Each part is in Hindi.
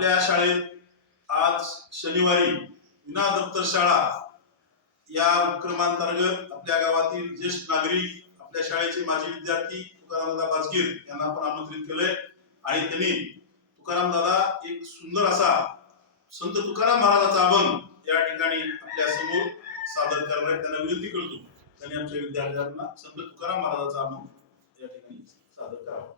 आपल्या शाळेत आज शनिवारी विना दप्तर शाळा या उपक्रमांतर्गत आपल्या गावातील ज्येष्ठ नागरिक आपल्या शाळेचे माजी विद्यार्थी तुकारामदादा बाजगीर यांना आपण आमंत्रित केलंय. आणि त्यांनी तुकारामदादा एक सुंदर असा संत तुकाराम महाराजाचा अभंग या ठिकाणी आपल्यासमोर सादर करणार आहेत त्यांना विनंती करतो. त्यांनी आमच्या विद्यार्थ्यांना संत तुकाराम महाराजाचा अभंग या ठिकाणी सादर करावा.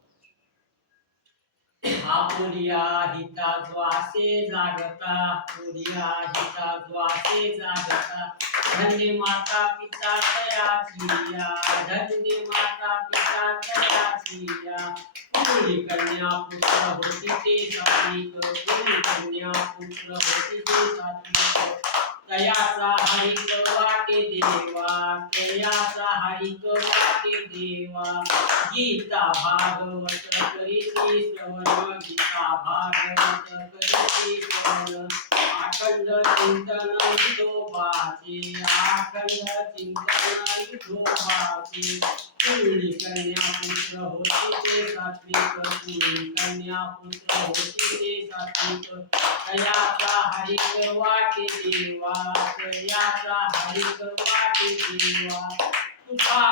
आपुलिया हिता द्वासे जागता पुलिया हिता द्वासे जागता। धन्य माता पिता तयाची या धन्य माता पिता तयाची या पुरी कन्या पुत्र होती ते सात्विक पुरी कन्या पुत्र होती ते सात्विक तयाचा हरिक वाटे देवा तयाचा हरिक वाटे देवा। गीता भागवत करीती श्रवण गीता भागवत करीती श्रवण अखंड चिंतन विठोबाचे अखंड चिंतन विठोबाचे पुरी कन्या पुत्र होती ते सात्विक। पुरी कन्या पुत्र होती ते सात्विक तयाचा हरिक वाटे देवा तयाचा हरिक वाटे देवा। मज